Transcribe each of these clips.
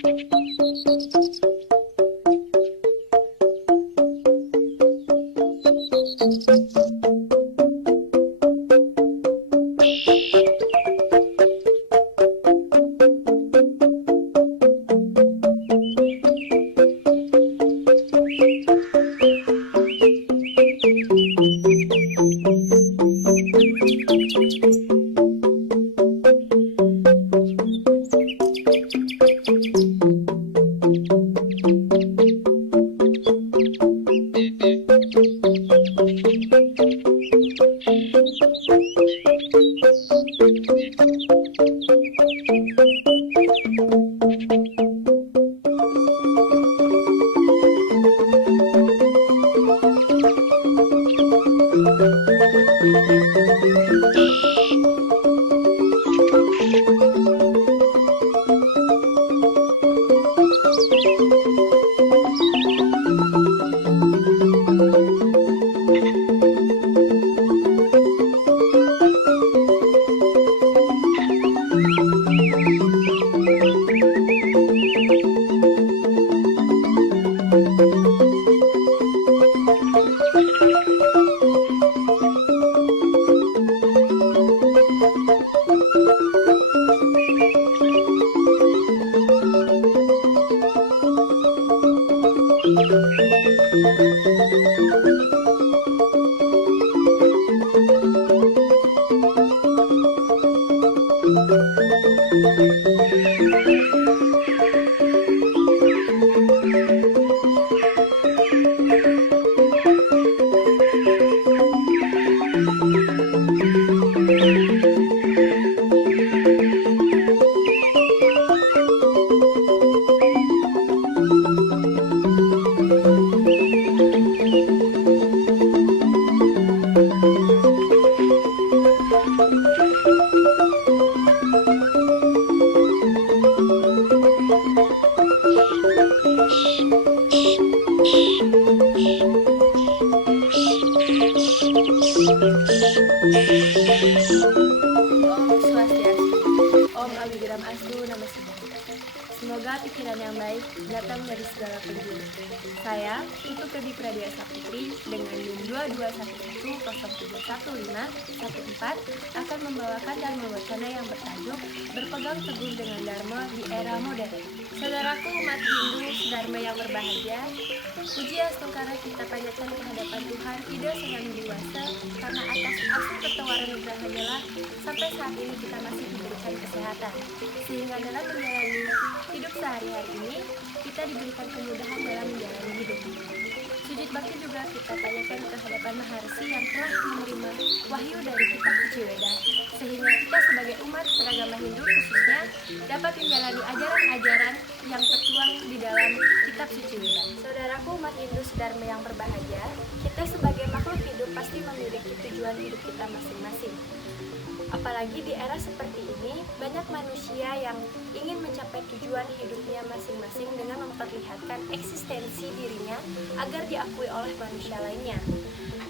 Om Swastiastu, Om Abhiram Astu Namaskara. Semoga pikiran yang baik datang dari segala penjuru. Saya, Putu Predi Pradia Saputri dengan NIM 2211071514 akan membawakan dharma wacana yang bertajuk Berpegang Teguh dengan Dharma di Era Modern. Saudaraku umat Hindu Dharma yang berbahagia, puji astungkara kita panjatkan kehadapan Tuhan Ida Sang Widiwasa karena atas asuh ketawaran nugrahanya lah sampai saat ini kita masih diberikan kesehatan, sehingga dalam menjalani hidup sehari-hari ini kita diberikan kemudahan dalam menjalani hidup. Sujud bakti juga kita tanyakan kehadapan Maharsi yang telah menerima wahyu dari kitab suci Weda, sehingga kita sebagai umat beragama Hindu khususnya dapat menjalani ajaran-ajaran yang tertuang di dalam kitab suci Weda. Saudaraku umat Hindu sedharma yang berbahagia, kita sebagai makhluk hidup pasti memiliki tujuan hidup kita masing-masing. Apalagi di era seperti ini, banyak manusia yang ingin mencapai tujuan hidupnya masing-masing dengan memperlihatkan eksistensi dirinya agar diakui oleh manusia lainnya.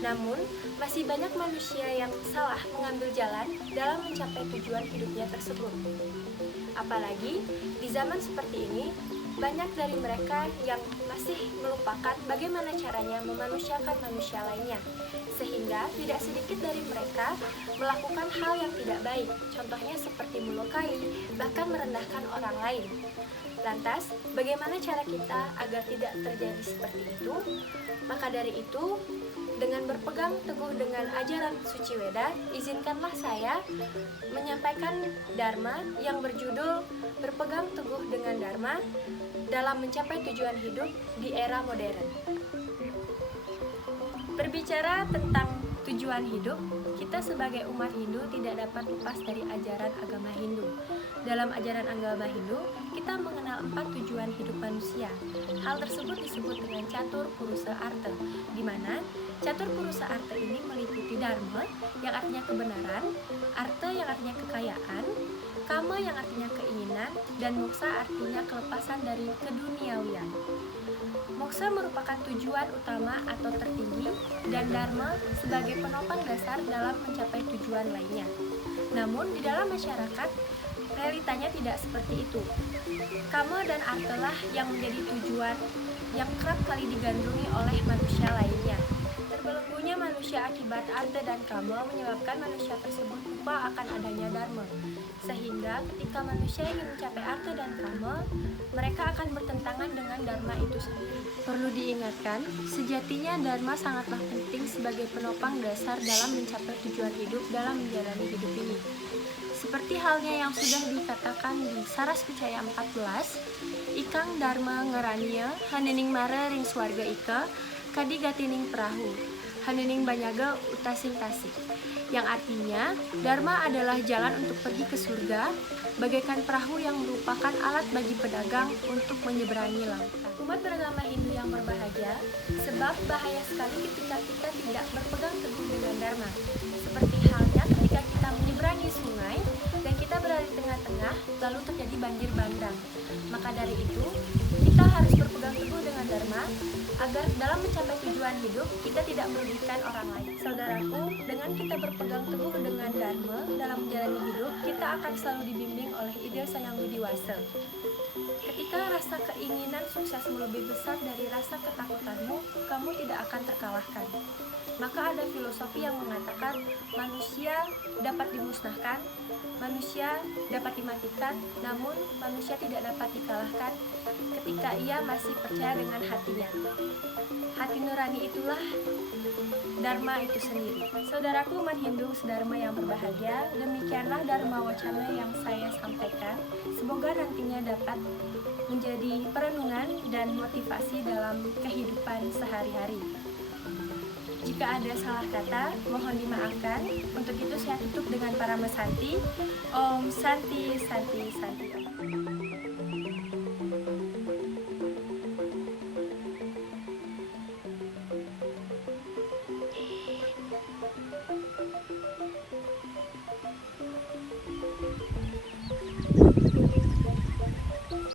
Namun, masih banyak manusia yang salah mengambil jalan dalam mencapai tujuan hidupnya tersebut. Apalagi di zaman seperti ini, banyak dari mereka yang masih melupakan bagaimana caranya memanusiakan manusia lainnya, sehingga tidak sedikit dari mereka melakukan hal yang tidak baik, contohnya seperti melukai, bahkan merendahkan orang lain. Lantas, bagaimana cara kita agar tidak terjadi seperti itu? Maka dari itu, dengan berpegang teguh dengan ajaran suci Weda, izinkanlah saya menyampaikan Dharma yang berjudul Berpegang Teguh dengan Dharma dalam mencapai tujuan hidup di era modern. Berbicara tentang tujuan hidup, kita sebagai umat Hindu tidak dapat lepas dari ajaran agama Hindu. Dalam ajaran agama Hindu, kita mengenal 4 tujuan hidup manusia. Hal tersebut disebut dengan Catur Purusa Artha, di mana Catur Purusa Artha ini meliputi Dharma yang artinya kebenaran, Artha yang artinya kekayaan, Kama yang artinya keinginan, dan Moksa artinya kelepasan dari keduniawian. Moksa merupakan tujuan utama atau tertinggi, dan Dharma sebagai penopang dasar dalam mencapai tujuan lainnya. Namun, di dalam masyarakat, Realitanya tidak seperti itu. Kama dan artelah yang menjadi tujuan yang kerap kali digandrungi oleh manusia lainnya. Terbelenggunya manusia akibat arte dan kama menyebabkan manusia tersebut lupa akan adanya dharma. Sehingga ketika manusia ingin mencapai arte dan kama, mereka akan bertentangan dengan dharma itu sendiri. Perlu diingatkan, sejatinya dharma sangatlah penting sebagai penopang dasar dalam mencapai tujuan hidup dalam menjalani hidup ini. Seperti halnya yang sudah dikatakan di Saras Picaya 14, ikang dharma ngerania hanening mare ring swarga ika kadi gatining perahu hanening banyaga utasing tasik, yang artinya dharma adalah jalan untuk pergi ke surga bagaikan perahu yang merupakan alat bagi pedagang untuk menyeberangi lautan. Umat beragama Hindu yang berbahagia, sebab bahaya sekali ketika kita tidak berpegang teguh dengan dharma, seperti halnya ketika kita menyeberangi sungai dan kita berada di tengah-tengah lalu terjadi banjir bandang. Maka dari itu, kita harus berpegang teguh dengan dharma agar dalam mencapai tujuan hidup kita tidak merugikan orang lain. Saudaraku, dengan kita berpegang teguh dengan dharma dalam menjalani hidup, kita akan selalu dibimbing oleh ide Sang Yang Widi Wasa. Ketika rasa keinginan suksesmu lebih besar dari rasa ketakutanmu, kamu tidak akan terkalahkan. Maka ada filosofi yang mengatakan manusia dapat dimusnahkan, manusia dapat dimatikan, namun manusia tidak dapat dikalahkan ketika ia masih percaya dengan hatinya. Hati nurani itulah dharma itu sendiri. Saudaraku umat Hindu sedharma yang berbahagia, demikianlah dharma wacana yang saya sampaikan. Semoga nantinya dapat menjadi perenungan dan motivasi dalam kehidupan sehari-hari. Jika ada salah kata, mohon dimaafkan. Untuk itu saya tutup dengan para mesanti. Om Santi Santi Santi Om.